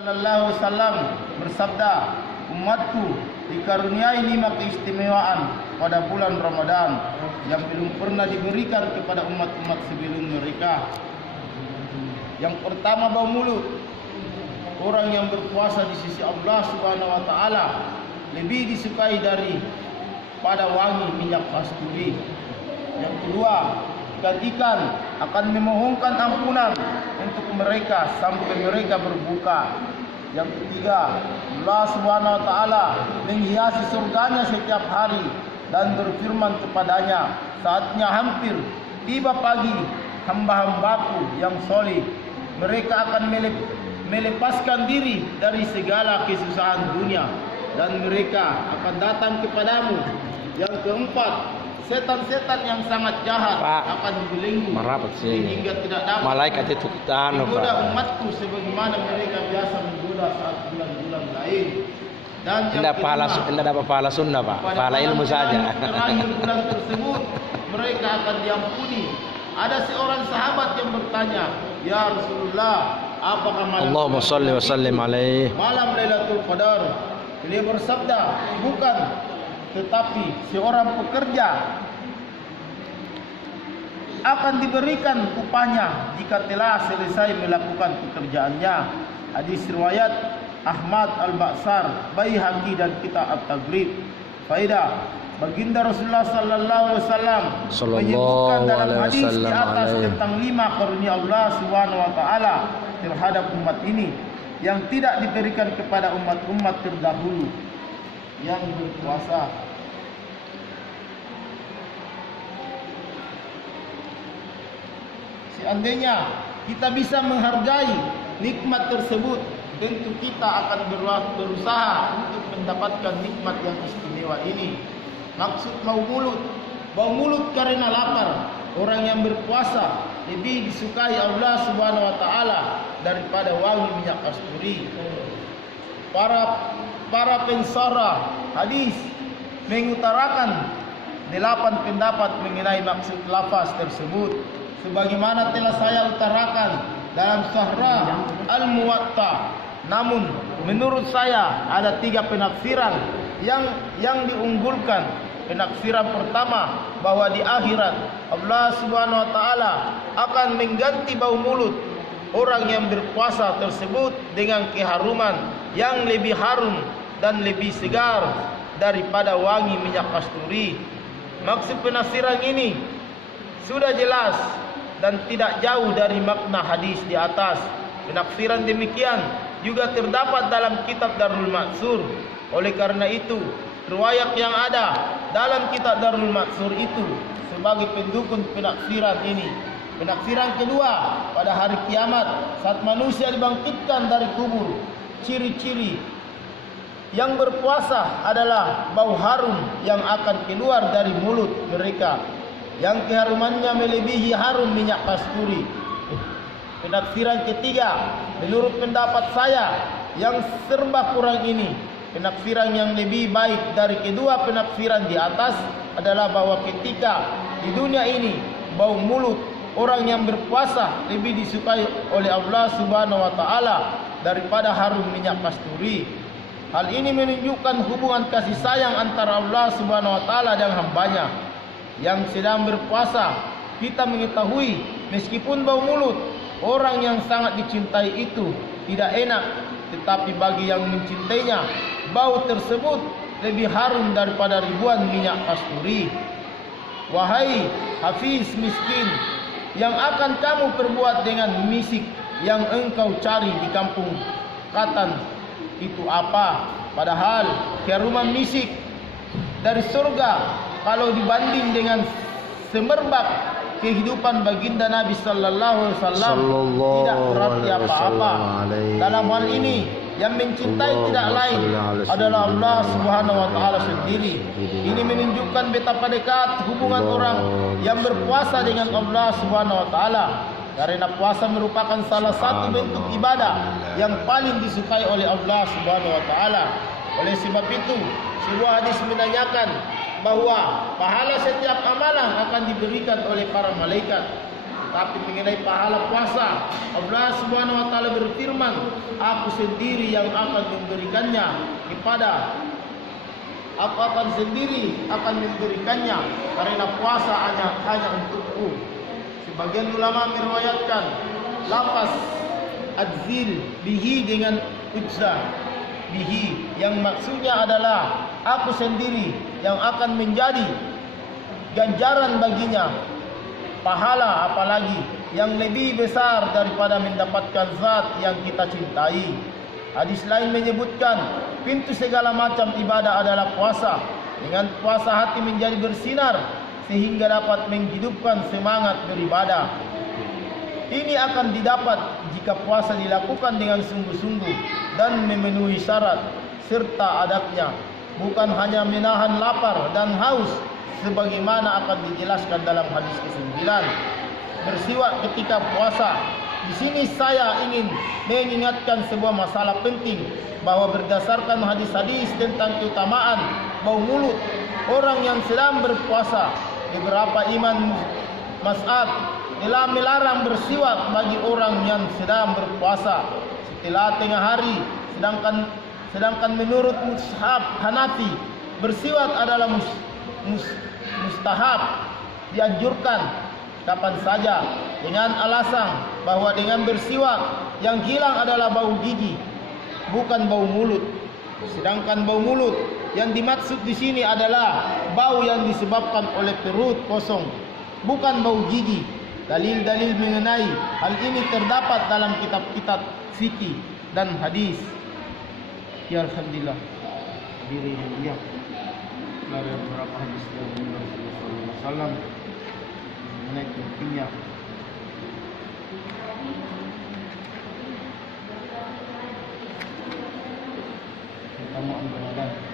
Sallallahu Alaihi Wasallam bersabda, umatku dikaruniai 5 keistimewaan pada bulan Ramadan yang belum pernah diberikan kepada umat-umat sebelum mereka. Yang pertama, bau mulut. Orang yang berpuasa di sisi Allah Subhanahu wa taala lebih disukai daripada wangi minyak kasturi. Yang kedua, ikan akan memohonkan ampunan untuk mereka sampai mereka berbuka. Yang ketiga, Allah Subhanahu wa taala menghiasi surganya setiap hari dan berfirman kepadanya, saatnya hampir tiba pagi hamba-hambaku yang soleh. Mereka akan melepaskan diri dari segala kesusahan dunia dan mereka akan datang kepadamu. Yang keempat, setan-setan yang sangat jahat akan membelenggu sehingga tidak dapat malaikat itu menggoda umatku sebagaimana mereka biasa menggoda saat bulan-bulan lain. Dan tidak dapat pahala sunnah, Pak. Pahala ilmu saja. Terakhir bulan tersebut mereka akan diampuni. Ada seorang sahabat yang bertanya, ya Rasulullah, apakah malam Allahumma salli wa sallim alaihi malam Lailatul Qadar? Beliau bersabda, bukan, tetapi seorang pekerja akan diberikan upahnya jika telah selesai melakukan pekerjaannya. Hadis riwayat Ahmad Al-Ba'sar, Baihaqi dan Kitab At-Taghrib. Faedah, baginda Rasulullah sallallahu alaihi wasallam menyebutkan dalam hadis di atas tentang 5 karunia Allah Subhanahu wa taala terhadap umat ini yang tidak diberikan kepada umat-umat terdahulu yang berpuasa. Seandainya kita bisa menghargai nikmat tersebut, tentu kita akan berusaha untuk mendapatkan nikmat yang istimewa ini. Maksud bau mulut karena lapar. Orang yang berpuasa lebih disukai Allah Subhanahu wa taala daripada wangi minyak kasturi. Para pensara hadis mengutarakan 8 pendapat mengenai maksud lafaz tersebut, sebagaimana telah saya utarakan dalam Syarah Al-Muwatta. Namun menurut saya ada 3 penafsiran yang diunggulkan. Penafsiran pertama, bahwa di akhirat Allah Subhanahu wa taala akan mengganti bau mulut orang yang berpuasa tersebut dengan keharuman yang lebih harum dan lebih segar daripada wangi minyak kasturi. Maksud penafsiran ini sudah jelas dan tidak jauh dari makna hadis di atas. Penafsiran demikian juga terdapat dalam kitab Darul Mansur. Oleh karena itu, riwayat yang ada dalam kitab Darul Mansur itu sebagai pendukung penafsiran ini. Penafsiran kedua, pada hari kiamat saat manusia dibangkitkan dari kubur, ciri-ciri yang berpuasa adalah bau harum yang akan keluar dari mulut mereka, yang keharumannya melebihi harum minyak kasturi. Penafsiran ketiga, menurut pendapat saya yang serba kurang ini, penafsiran yang lebih baik dari kedua penafsiran di atas adalah bahwa ketika di dunia ini bau mulut orang yang berpuasa lebih disukai oleh Allah Subhanahu wa taala daripada harum minyak kasturi. Hal ini menunjukkan hubungan kasih sayang antara Allah Subhanahu wa taala dan hambanya yang sedang berpuasa. Kita mengetahui meskipun bau mulut orang yang sangat dicintai itu tidak enak, tetapi bagi yang mencintainya, bau tersebut lebih harum daripada ribuan minyak kasturi. Wahai hafiz miskin, yang akan kamu perbuat dengan misik yang engkau cari di kampung Katan itu apa? Padahal keharuman misik dari surga kalau dibanding dengan semerbak kehidupan baginda Nabi sallallahu alaihi wasallam tidak berarti apa-apa. Dalam hal ini yang mencintai tidak lain adalah Allah Subhanahu wa taala sendiri. Ini menunjukkan betapa dekat hubungan orang yang berpuasa dengan Allah Subhanahu wa taala. Karena puasa merupakan salah satu bentuk ibadah yang paling disukai oleh Allah Subhanahu wa taala. Oleh sebab itu, sebuah hadis menanyakan bahwa pahala setiap amalan akan diberikan oleh para malaikat. tapi mengenai pahala puasa, Allah Subhanahu wa taala berfirman, aku sendiri yang akan memberikannya kepada aku akan sendiri akan memberikannya karena puasa hanya untukku. Sebagian ulama meriwayatkan lafaz adzil bihi dengan ujza bihi yang maksudnya adalah aku sendiri yang akan menjadi ganjaran baginya, pahala apalagi yang lebih besar daripada mendapatkan zat yang kita cintai. Hadis lain menyebutkan pintu segala macam ibadah adalah puasa. Dengan puasa hati menjadi bersinar sehingga dapat menghidupkan semangat beribadah. Ini akan didapat jika puasa dilakukan dengan sungguh-sungguh dan memenuhi syarat serta adabnya, bukan hanya menahan lapar dan haus sebagaimana akan dijelaskan dalam hadis ke-9. Bersiwak ketika puasa. Di sini saya ingin mengingatkan sebuah masalah penting, bahwa berdasarkan hadis-hadis tentang keutamaan bau mulut orang yang sedang berpuasa, beberapa imam mazhab telah melarang bersiwak bagi orang yang sedang berpuasa setelah tengah hari, sedangkan menurut mazhab Hanafi bersiwak adalah mustahab, dianjurkan kapan saja, dengan alasan bahwa dengan bersiwak yang hilang adalah bau gigi, bukan bau mulut. Sedangkan bau mulut yang dimaksud di sini adalah bau yang disebabkan oleh perut kosong, bukan bau gigi. Dalil-dalil mengenai hal ini terdapat dalam kitab-kitab fikih dan hadis. Ya alhamdulillah. Diri dia. Ada beberapa hadis dari Rasulullah SAW mengenai pentingnya keutamaan Ramadan.